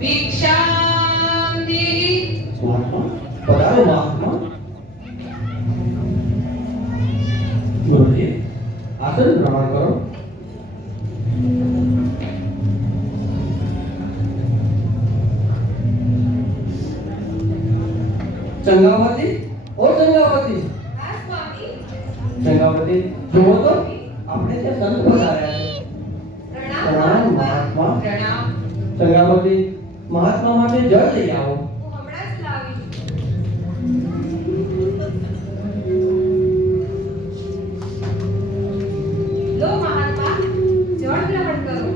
ભિક્ષામ દેહી. મહાત્મા પધારો મહાત્મા. ગુરુજી આસન ગ્રહણ કરો. ચંગાવતી, ઓ ચંગાવતી. હા સ્વામી. ચંગાવતી જુઓ તો આપણે ત્યાં સંત પધાર્યા છે. પ્રણામ મહાત્મા. પ્રણામ. ચંગાવતી મહાત્મા માટે જળ લઈ આવો. હું હમણાં જ લાવી. લો મહાત્મા, જળ ગ્રહણ કરો.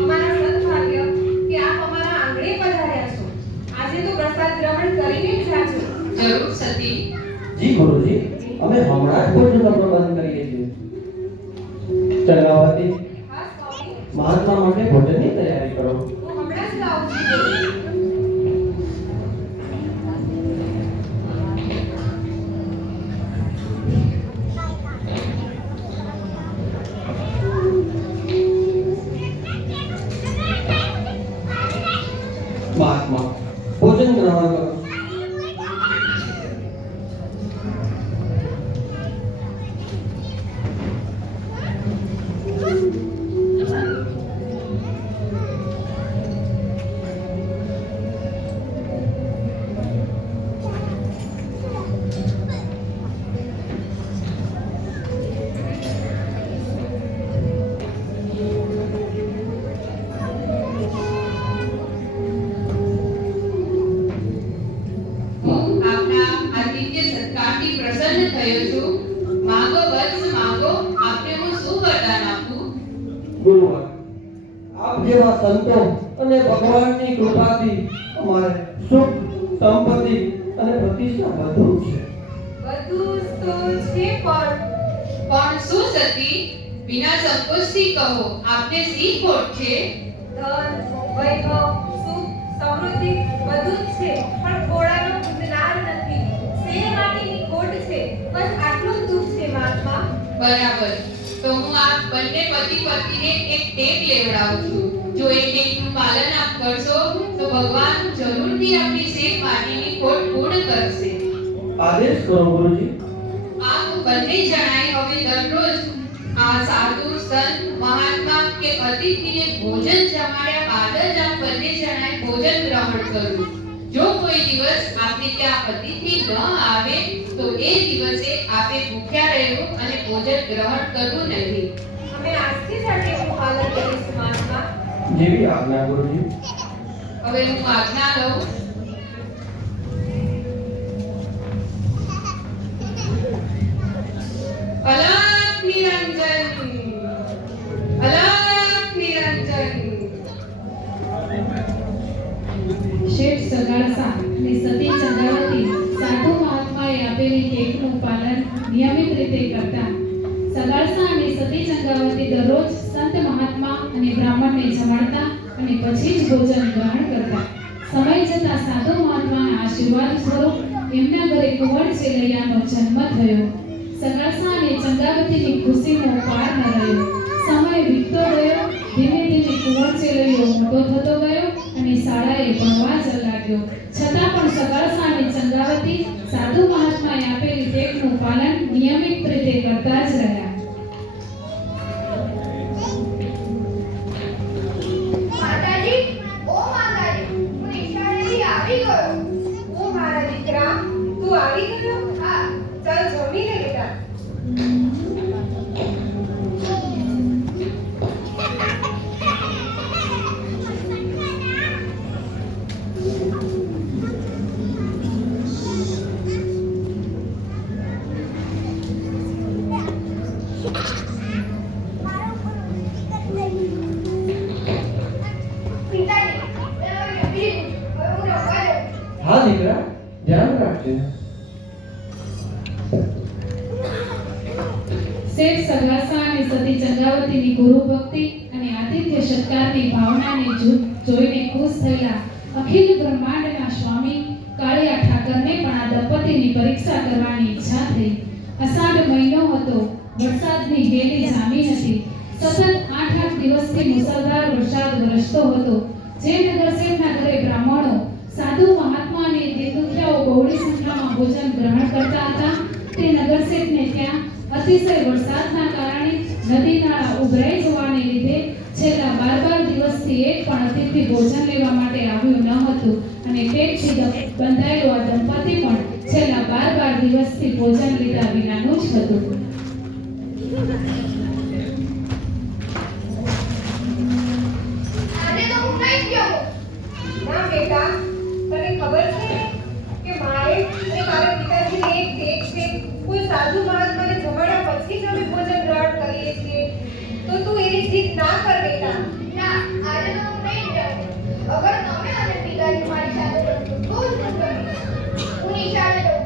અમારા સદભાગ્ય કે આપ અમારા આંગણે પધાર્યા છો. આજે તો પ્રસાદ ગ્રહણ કરીને જ જાજો. જરૂર સતી. જી ગુરુજી, અમે હમણાં જ ભોજનનો પ્રબંધ કરીએ છીએ. ચંગાવતી હા સ્વામી. મહાત્મા માટે ભોજનની તૈયારી કરો. હું હમણાં જ લાવું છું. મહાત્મા ભોજન ગ્રહણ કરો. હું આપના આતિથ્ય સત્કારથી પ્રસન્ન થયો છું. માંગો વત્સ માંગો, આપને હું શું વરદાન આપું? ગુરુવર, આપ જેવા સંતો અને ભગવાનની કૃપાથી અમારે સુખ, સંપત્તિ અને પ્રતિષ્ઠા બધું છે. બધું તો છે પણ શું સતી? વિના સંકોચથી કહો, આપને શી ખોટ છે? ધન, વૈભવ, સુખ, સમૃદ્ધિ બધું જ છે, પણ ઘોડાનો ગુંદનાર નથી. શેર માટીની ખોટ છે. બસ આટલું જ દુઃખ છે મહાત્મા. બરાબર. તો હું આ બંને પતિ પત્નીને એક ટેક લેવડાવું છું. જો એ ટેકનું પાલન આપ કરશો તો ભગવાન જરૂરથી આપની શેર માટીની ખોટ પૂર્ણ કરશે. આદેશ કરો ગુરુજી. આપ બંને જણાએ હવે દરરોજ આ સાધુ, સંત, મહાત્મા કે અતિથિને ભોજન જમાડ્યા બાદ જ આપ બંને જણાએ ભોજન ગ્રહણ કરવું. જો કોઈ દિવસ આપને ત્યાં અતિથિ ન આવે તો એ દિવસે આપે ભૂખ્યા રહેવું અને ભોજન ગ્રહણ કરવું નહીં. અમે આજથી જ આ ટેકનું પાલન કરીશું મહાત્મા. જેવી આજ્ઞા ગુરુજી. હવે હું આજ્ઞા લઉં. અલખ નિરંજન, અલખ નિરંજન. શેઠ સગાળસા અને સતી ચંદ્રાવતી સાધુ મહાત્માએ આપેલી ટેકનું પાલન નિયમિત રીતે કરતા. સગાળસા અને સતી ચંદ્રાવતી દરરોજ સંત મહાત્મા અને બ્રાહ્મણને જમાડતા અને પછી જ ભોજન ગ્રહણ કરતા. સમય જતાં સાધુ મહાત્માના આશીર્વાદ સ્વરૂપ એમના ઘરે કુંવર ચેલૈયાનો જન્મ થયો. સગાળસા અને ચંદ્રાવતીની ખુશીનો પાર ન રહ્યો. સમય વીતતો ગયો. ધીમે ધીમે કુંવર ચેલૈયો મોટો થતો ગયો અને શાળાએ ભણવા જ લાગ્યો. છતાં પણ સગાળસા અને ચંદ્રાવતી સાધુ મહાત્માએ આપેલી ટેકનું પાલન નિયમિત રીતે કરતા જ રહ્યા. માતાજી, ઓ માતાજી, હું નિશાળેથી આવી ગયો. ઓ મારા દીકરા, તું આવી ગયો? હા, ચાલ જમી લે બેટા. હા દીકરા, ધ્યાન રાખજે. શેઠ સગાળસા અને સતી ચંદ્રાવતીની ગુરુ ભક્તિ અને આતિથ્ય સત્કારની ભાવનાને જોઈને ખુશ થયેલા અખિલ બ્રહ્માંડના સ્વામી કાળિયા ઠાકરને પણ આ દંપતીની પરીક્ષા કરવાની ઈચ્છા થઈ. અષાઢ મહિનો હતો. વરસાદની ગેલી જામી હતી. સતત 8 દિવસથી મુસળધાર વરસાદ વરસતો હતો. જે નગરસેઠના ઘરે બ્રાહ્મણો, સાધુ મહાત્મા અને દીનદુખિયાઓ બહોળી સંખ્યામાં ભોજન ગ્રહણ કરતા હતા, તે નગરસેઠને ત્યાં અતિશય વરસાદના કારણે નદી નાળા ઉભરાઈ જવાને લીધે છેલ્લા 12 દિવસથી એક પણ અતિથિ ભોજન લેવા માટે આવ્યું ન હતું અને પેટથી બંધાયેલો આ દંપતી પણ છેલ્લા 12 દિવસથી ભોજન લીધા વિનાનું જ હતું. આજે તો હું નહીં ગયો. ના બેટા, તને ખબર છે કે મારે અને મારા પિતાજીને એક ટેક છે. કોઈ સાધુ મહાત્માને જમાડ્યા પછી જ અમે ભોજન ગ્રહણ કરીએ છીએ. તો તું એવી જીદ ના કર બેટા. ના, આજે તો હું નહીં જાઉં. અગર તમે અને પિતાજી મારી સાથે રહો તો જ હું કરીશ. હું નિશાળે રહું.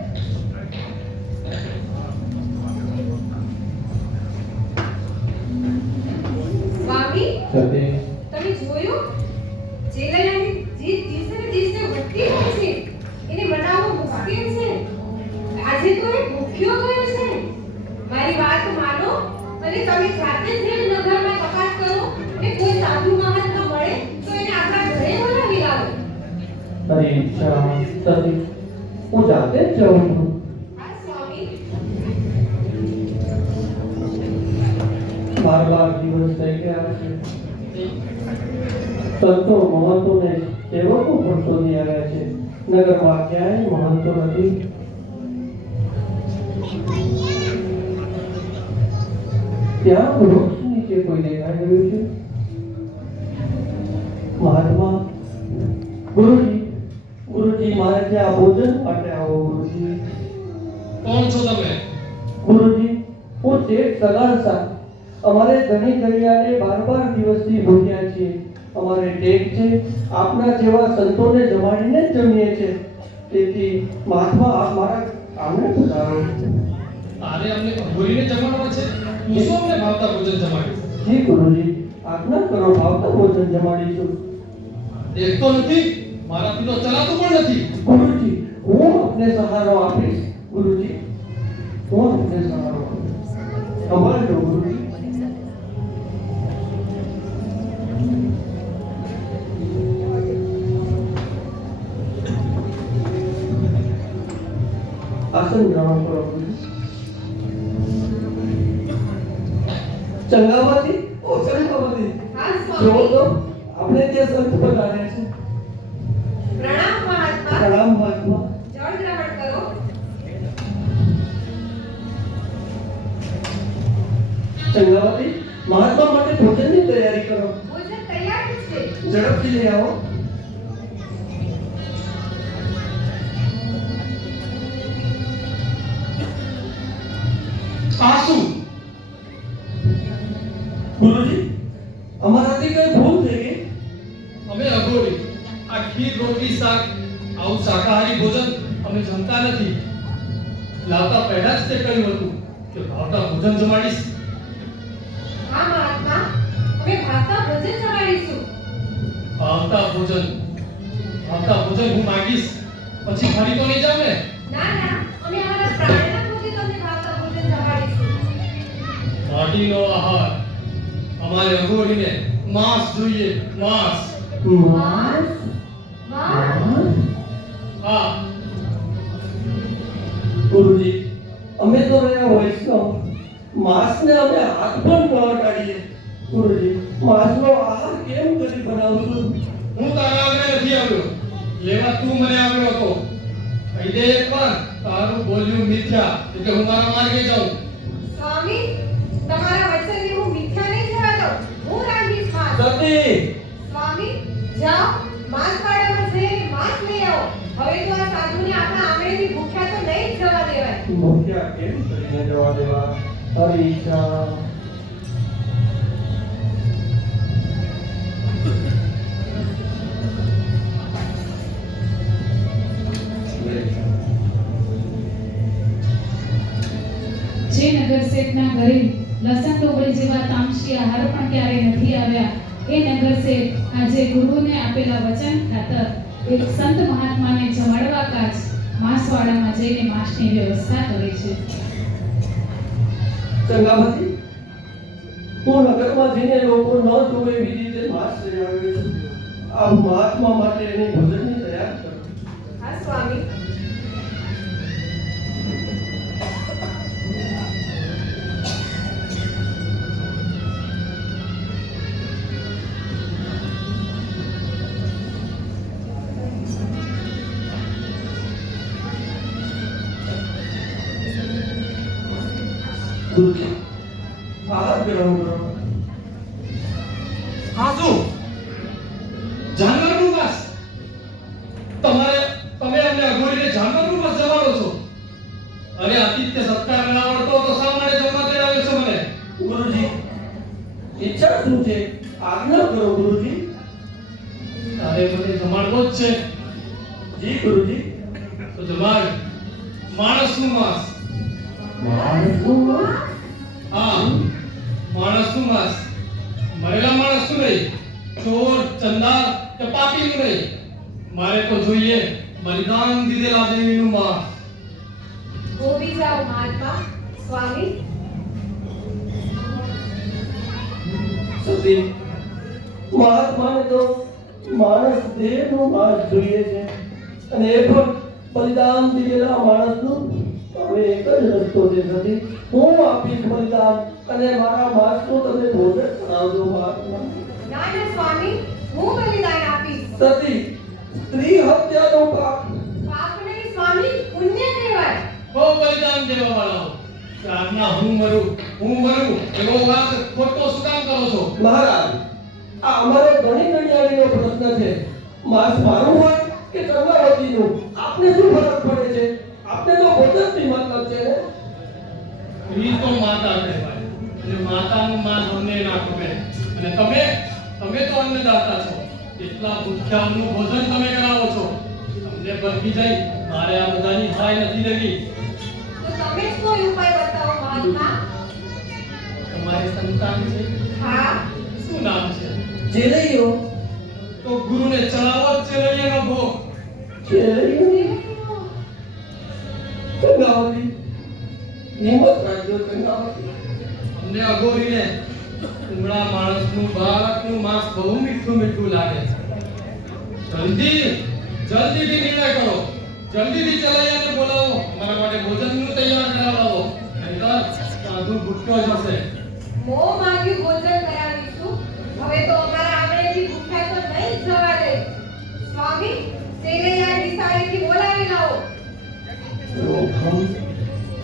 સ્વામી, સતી તમે જોયું? જેલૈયાની જીદ દિવસે ને દિવસે વધતી જાય છે. એને મનાવવું મુશ્કેલ છે. આજે તો એ ભૂખ્યો ગયો છે. મારી વાત માનો અને તમે જાતે જ નગરમાં તપાસ કરો અને કોઈ સાધુ મહાત્મા મળે તો એને આપણા ઘરે બોલાવી લાવો. તારી ઈચ્છા સતી હું જાતે જ જાઉં છું. હા સ્વામી. 12 દિવસ થઈ ગયા છે. સંતો મહંતોને સેવકો પણ શોધી આવ્યા છે. નગરમાં ક્યાંય મહંતો નથી. ત્યાં વૃક્ષ નીચે કોઈ દેખાઈ રહ્યું છે. મહાત્મા, ગુરુજી મારે ત્યાં ભોજન માટે આવો. ગુરુજી. કોણ છો તમે? ગુરુજી, હું શેઠ સગારસા. અમારે ઘણી ઘડિયાળે 12 દિવસથી ભૂખ્યા છીએ. અમારે ટેક છે. આપના જેવા સંતોને જમાડીને જ જમીએ છે. તેથી મહાત્મા આપ મારા આમને પધારો. તારે અમને અઘોરીને જમાડવા છે? હું શું અમને ભાવતા ભોજન જમાડ્યું? જી ગુરુજી, આપના કરો ભાવતા ભોજન જમાડીશું. દેખતો નથી, મારાથી તો ચલાતું પણ નથી. ગુરુજી, હું આપને સહારો આપીશ. ગુરુજી, હું આપને સહારો આપીશ. સંભાળજો ગુરુજી. આસન ગ્રહણ કરો. ચંગાવતી, ઓ ચંગાવતી, હા જો સ્વામી. તો આપણે ત્યાં સંત પધાર્યા છે. પ્રણામ મહાત્મા. પ્રણામ મહાત્મા. જળ ગ્રહણ કરો. ચંગાવતી, મહાત્મા માટે ભોજનની તૈયારી કરો. ભોજન તૈયાર જ છે. ઝડપથી લઈ આવો. આ શું? ગુરુજી, અમારાથી કઈ ભૂલ થઈ ગઈ? અમે અઘોરી. આ ખીર રોટલી શાક આવું શાકાહારી ભોજન અમે જમતા નથી. લાવતા પહેલા જ તે કહ્યું હતું કે ભાવતા ભોજન જમાડીશ. હા મહાત્મા, અમે ભાવતા ભોજન જમાડીશું. ભાવતા ભોજન હું માંગીશ, પછી ફરી તો નહીં જાવ ને? ના ના, અમે અમારા પ્રાણના પૂજી તમને ભાવતા ભોજન જમાડીશું. માટીનો આહાર. અમારે અઘોરીને માંસ જોઈએ, માંસ. માંસ? માંસ? હા, ગુરુજી, અમે તો રહ્યા વૈષ્ણવ. માંસને અમે હાથ પણ ન અડાડીએ. ગુરુજી, માંસનો આહાર કેમ કરી બનાવશું? હું તારા આગળ નથી આવ્યો, લેવા તું મને આવ્યો હતો. કહી દે એકવાર, તારું બોલ્યું મિથ્યા એટલે હું મારા માર્ગે જાઉં. સ્વામી, તમારા વચનને હું મિથ્યા નહીં જવા દઉં. હું રાંધીશ માંસ. સતી, સ્વામી, જાઓ, માંસવાડામાં જઈને માંસ લઈ આવો. હવે તો આ સાધુને આપણા આંગણેથી ભૂખ્યા તો નહીં જ જવા દેવાય. ભૂખ્યા કેમ કરીને જવા દેવા? તારી ઈચ્છા. જે નગરસેઠના ઘરે લસણ ડુંગળી જેવા તામસી આહાર પણ ક્યારેય નથી આવ્યા, એ નગરસેઠ આજે ગુરુને આપેલા વચન ખાતર એક સંત મહાત્માને જમાડવા કાજ માંસવાડામાં જઈને માંસની વ્યવસ્થા કરે છે. ચંગાવતી, હું નગરમાં જઈને લોકો ન જોવે એવી રીતે માંસ લઈ આવ્યો છું. આ મહાત્મા માટે એની ભોજનની તૈયાર કરો. હા સ્વામી. ગુરુજી, આહાર ગ્રહણ કરો. હા શું જાનવરનું માંસ? તમે અમને અઘોરીને જાનવરનું માંસ જમાડો છો? અરે આતિથ્ય સત્કાર ના આવડતો તો શા માટે જમવા તેડાવે છો મને? ગુરુજી, ઈચ્છા શું છે? આજ્ઞા કરો ગુરુજી. તારે મને જમાડવો જ છે. જી ગુરુજી. તો જમાડ માણસનું માંસ. માણસનું માંસ? હા, માણસનું માંસ. મરેલા માણસનું નહીં, ચોર ચંદાર કે પાપીનું નહીં. મારે તો જોઈએ બલિદાન દીધેલા દેવીનું માંસ. ગોવી જાઓ મહાત્મા. સ્વામી. સતી, મહાત્માને તો માણસ દેહનું માંસ જોઈએ છે, અને એ પણ બલિદાન દીધેલા માણસનું. હવે એક જ રસ્તો છે સતી. હું આપીશ બલિદાન, અને મારા માંસનું તમે ભોજન કરાવજો મહાત્મા. ના ના સ્વામી, હું બલિદાન આપીશ. સતી, સ્ત્રી હત્યાનો પાપ. પાપ નહીં સ્વામી, પુણ્ય કહેવાય. બહુ બલિદાન દેવા વાળાઓ. આજના હું મરું એવો વાત ખોટો શું કામ કરો છો? મહારાજ, આ અમારો ઘણી ઘડિયાળીનો પ્રશ્ન છે. માંસ મારું હોય કે ચંદ્રાવતીનું, આપને શું ફરક પડે છે? આપને તો ભોજનથી મતલબ છે ને? સ્ત્રી તો માતા કહેવાય, અને માતાનું માંસ અમને ના ખપે. અને તમે તો અન્નદાતા છો. એટલા ભૂખ્યાઓનું ભોજન તમે કરાવો છો. તમને બરકી જાય, મારે આ બધાની હાય નથી લેવી. તો તમે જ કોઈ ઉપાય બતાવો મહાત્મા. તમારી સંતાન છે? હા. શું નામ છે? જેલૈયો. તો ગુરુને ચડાવો જ ચેલૈયાનો ભોગ. જેલૈયો. ચંદ્રાવતી, હિંમત રાખજો ચંદ્રાવતી. અમને અઘોરીને ઉમળા માણસનું બાળકનું માંસ બહુ મીઠું મીઠું લાગે છે. જલ્દીથી નિર્ણય કરો. જલ્દીથી ચલાઈયાને બોલાવો, મારા માટે ભોજનનું તૈયાર કરાવો. નહીંતર સાધુ ભૂખ્યો જ હશે. મોં માંગ્યું ભોજન કરાવીશું. હવે તો અમારા આંગણેથી ભૂખ્યા તો નહીં જ જવા દે. સ્વામી, સેનૈયા નિશાળેથી બોલાવી લાવો.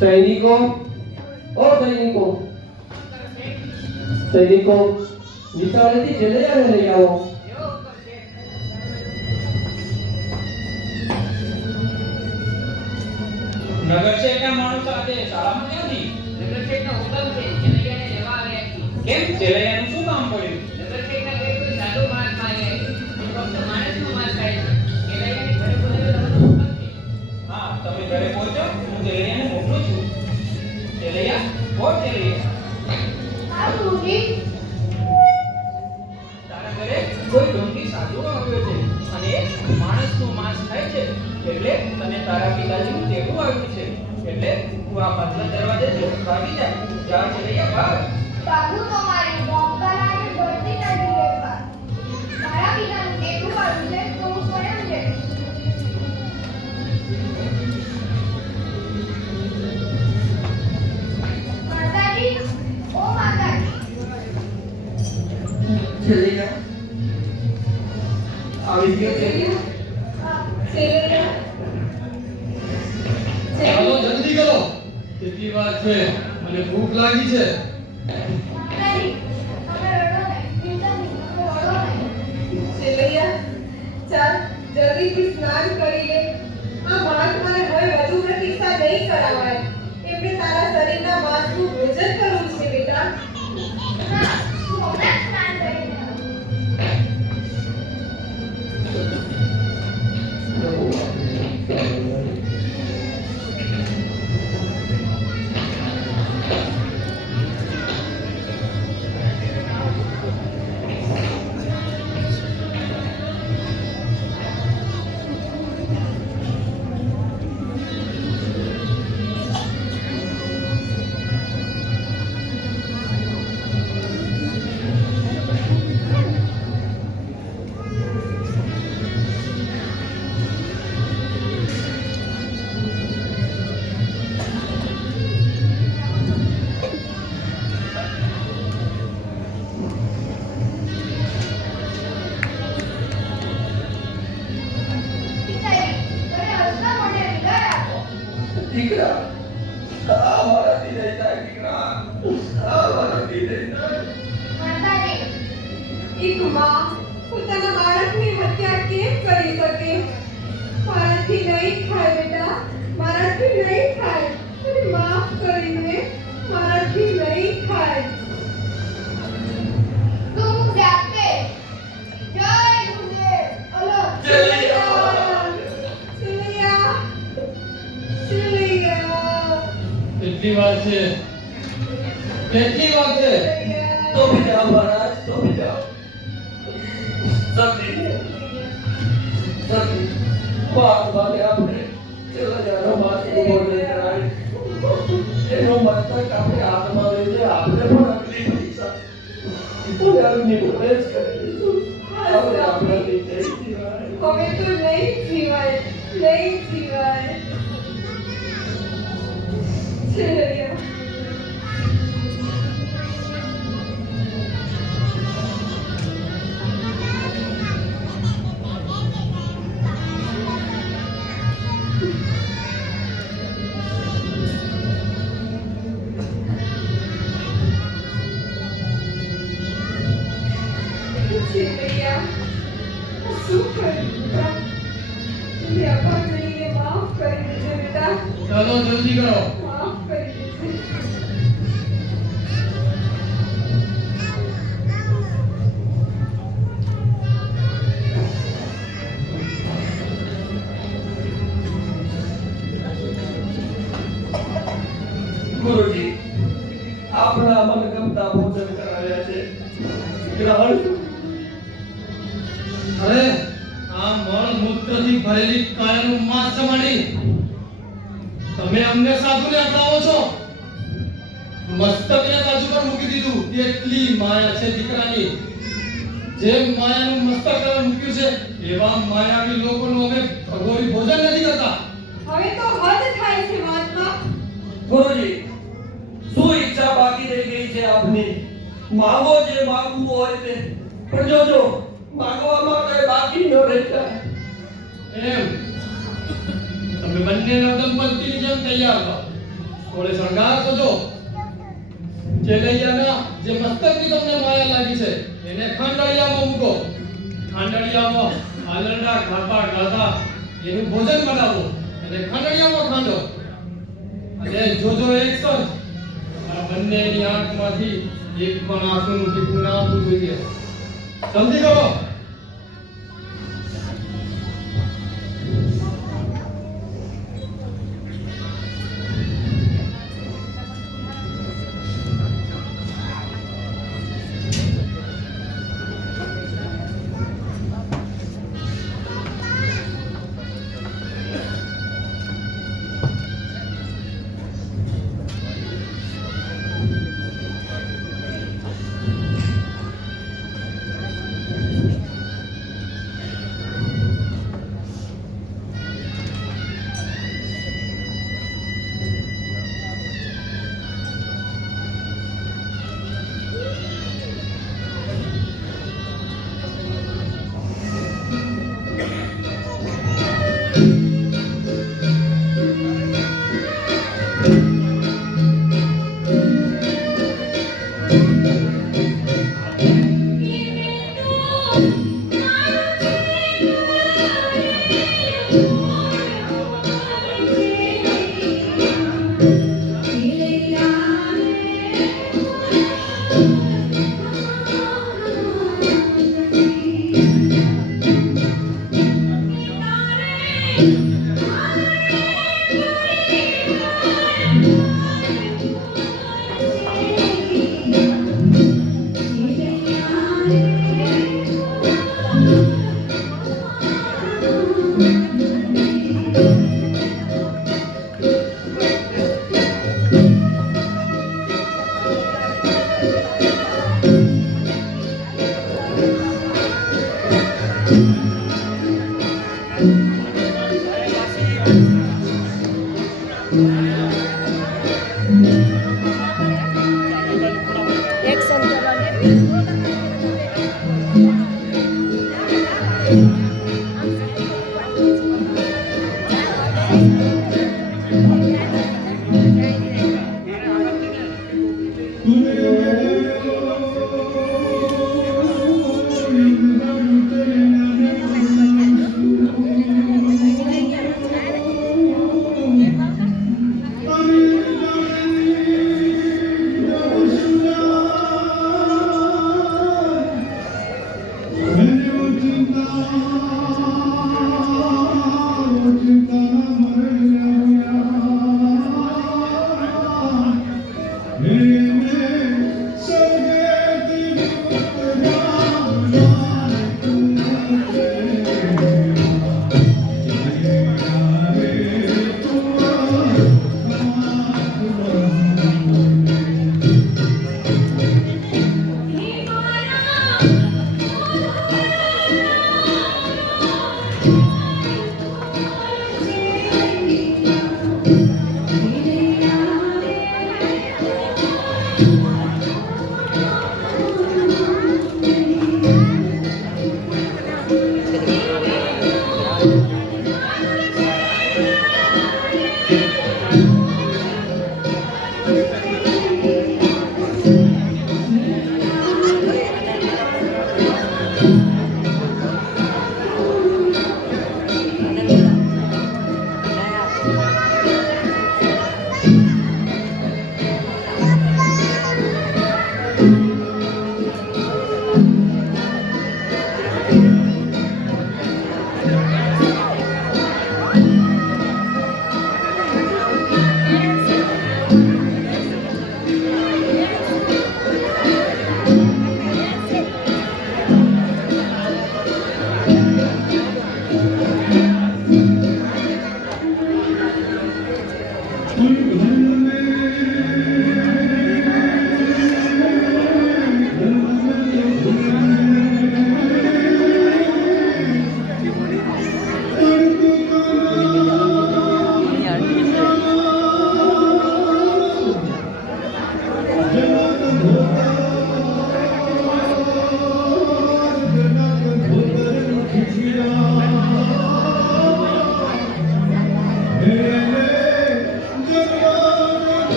સૈનિકો, ઓ સૈનિકો, નિશાળેથી જેલૈયાને લઈ આવો. નગરશેઠના માણસો સાથે શાળામાં ક્યાંથી? નગરશેઠનો હુકમ છે, ચેલૈયાને લેવા આવ્યા છીએ. કેમ ચેલૈયાનું શું કામ પડ્યું? નગરશેઠના ઘરે કોઈ સાધુ મહાત્મા આવ્યા છે. ફક્ત માણસનું માંસ ખાય છે. ચેલૈયાને ઘરે બોલાવી લાવવાનો હુકમ છે. હા, તમે ઘરે પહોંચો, હું ચેલૈયાને મોકલું છું. ચેલૈયા, કોણ ચેલૈયા? હા ગુરુજી. તારા ઘરે કોઈ ઢોંગી સાધુ આવ્યો છે અને માણસનું માંસ ખાય છે, એટલે તને તારા પિતાજીનું ટેવું આવ્યું છે. એટલે તું આ પાછલા દરવાજેથી ભાગી જા. જા ચેલૈયા, ભાગ. બાબુ તમારી ડોક્ટરાને ભરતી નથી લેવા. મારા પિતાનું ટેટુ આવ્યું છે તો હું સ્વયં જઈશ. માતાજી, ઓ માતાજી. જેલૈયા આવી ગયો છે. સેનૈયા. ચાલો જલ્દી કરો. કેટલી વાર છે? મને ભૂખ લાગી છે. માતાજી, તમે રડો નહીં. પિતાજી, તમે રડો નહીં. સેનૈયા, ચાલ જલ્દીથી સ્નાન કરી લે. આ મહાત્માને હવે વધુ પ્રતીક્ષા નહીં કરાવાય. એમને તારા શરીરના માંસનું ભોજન કરવું છે બેટા. ના, તું હમણાં જ સ્નાન કરીને આવ. દીકરા મારાથી નહીં થાય દીકરા, મારાથી નહીં થાય. માતાજી, એક માં પોતાના બાળકની હત્યા કેમ કરી શકે? મારાથી નહીં થાય બેટા, મારાથી નહીં થાય. મને માફ કરી દે, મારાથી નહીં થાય. तुम जाते जय गुरुदेव अलो ચલિયા. ચલિયા, ચલિયા, કેટલી વાર છે, કેટલી વાર છે? તો ભી જાઓ મહારાજ, તો ભી જાઓ. સતી બાદ વાલે આપણે ચલિયાનો માથું બોલે કરાય. એનો મસ્તક આપણે હાથમાં લઈને આપણે પણ અગલી પૈસા પોતાની બોલે જ કરી દઈશું. હવે આપણાથી નહીં જીવાય. હવે તો નહીં જીવાય, નહીં જીવાય. ચલિયા, ચલિયા, શું કર્યું બેટા? મને અભાગણીને માફ કરી દેજે બેટા, ચાલો જલ્દી કરો. માફ કરી દેજે. ગુરુજી આપણા મનગમતા ભોજન કરાવ્યા છે, ગ્રહણ. અરે આ મળ મૂત્રથી ભરેલી કાયાનું માંસ જમાડી તમે અમને સાધુને અપનાવો છો. મસ્તકને બાજુ પર મૂકી દીધું. કેટલી માયા છે દીકરાની. જેમ માયાનું મસ્તક પર મૂક્યું છે એવા માયાવી લોકોનું અમે ભગોરી ભોજન નથી કરતા. હવે તો હદ થાય છે મહાત્મા. ગુરુજી શું ઈચ્છા બાકી રહી ગઈ છે આપની? માંગો જે માંગવું હોય તે, પણ જોજો માંગવામાં કઈ બાકી ન રહી જાય. એમ તમે બંને દંપતીની જેમ તૈયાર થાઓ. થોડે શણગાર કરજો. ચેલૈયાના જે મસ્તકની તમને માયા લાગી છે એને ખાંડળિયામાં મૂકો. ખાંડળિયામાં આલરડા ખાતા ગાતા એનું ભોજન બનાવો અને ખાંડળિયામાં ખાંડો. અને જોજો એક સર તમારા બંનેની આંખમાંથી એક પણ આંસુનું ટીપું ના આવવું જોઈએ. જલ્દી કરો. Thank you.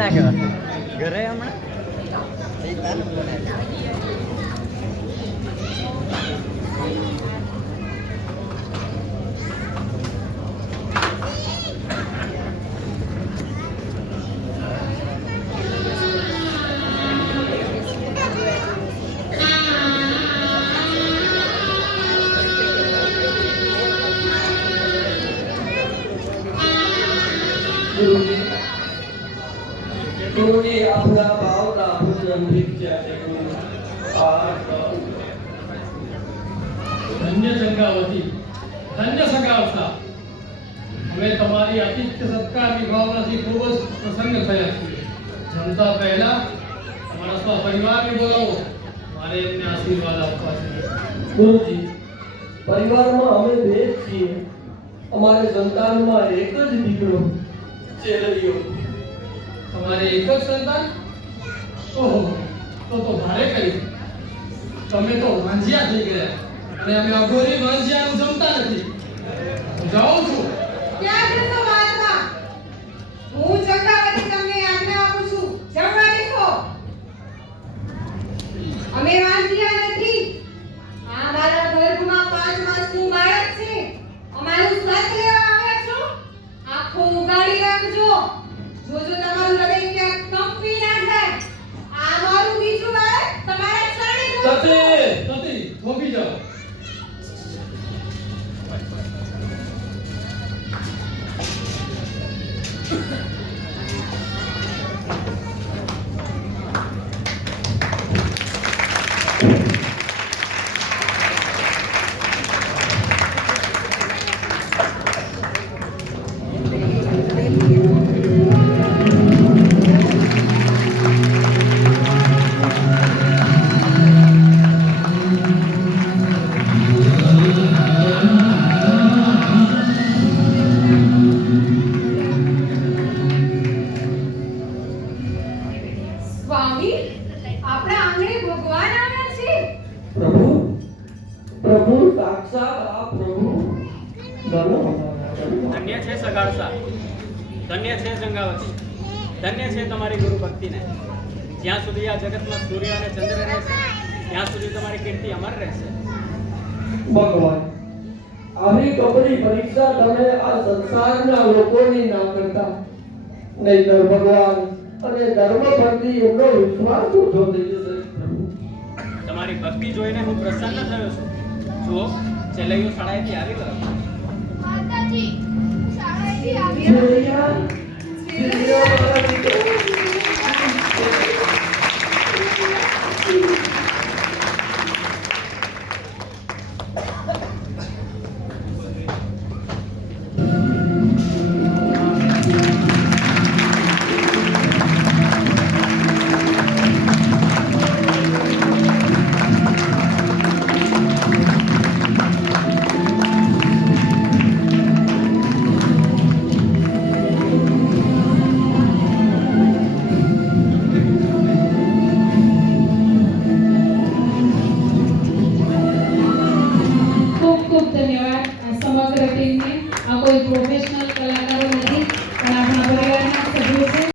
નાખ્યો ઘરે હમણાં ગુરુજી આપના ભાવના ભોજન ભિક્ષા છે ધન્ય ચંગાવતી, ધન્ય સગાવતા. અમે તમારી આતિથ્ય સત્કારની ભાવનાથી ખૂબ જ પ્રસન્ન થયા છીએ. જમતા પહેલા તમારા સ્વ પરિવારને બોલાવો, મારે એમને આશીર્વાદ આપવા છે. ગુરુજી પરિવારમાં અમે બે જ છીએ. અમારે સંતાનમાં એક જ દીકરો ચેલરિયો. તમારે એક જ સંતાન? ઓહો, તો ભારે કરી. તમે તો વાંઝિયા થઈ ગયા અને અમે અઘોરી વાંઝિયાનું જમતા નથી. હું જાઉં છું. ક્યાં જશો વાતમાં? હું ચંદ્રાવતી તમને આજ્ઞા આપું છું. જમવા બેસો. અમે વાંઝિયા નથી. આ મારા ગર્ભમાં 5 માસનું બાળક છે. અમારું સ્વાદ લેવા આવ્યા છો? આંખો ઉગાડી રાખજો. જોજો તમારું હૃદય ક્યાંક કંપી ના થાય. આ મારું બીજું બાળક તમારા ચરણે સતી, સતી, થોભી જાઓ. સ્વામી, આપણા આંગણે ભગવાન આવ્યા છે. પ્રભુ પ્રભુ સાક્ષાત આ પ્રભુ ધન્ય છે સગાળસા, ધન્ય છે ગંગાવતી, ધન્ય છે તમારી ગુરુ ભક્તિને. જ્યાં સુધી આ જગતમાં સૂર્ય અને ચંદ્ર રહેશે ત્યાં સુધી તમારી કીર્તિ અમર રહેશે. ભગવાન આવી કપરી પરીક્ષા તમે આ સંસારના લોકોની ના કરતા, નહીંતર ભગવાન અને ધર્મ પરથી એમનો વિશ્વાસ ઓછો થઈ જશે. તમારી ભક્તિ જોઈને હું પ્રસન્ન થયો છું. જુઓ, ચેલૈયો શાળાએથી આવી ગયો. માતાજી શાળાએથી જય આવ્યા જય જય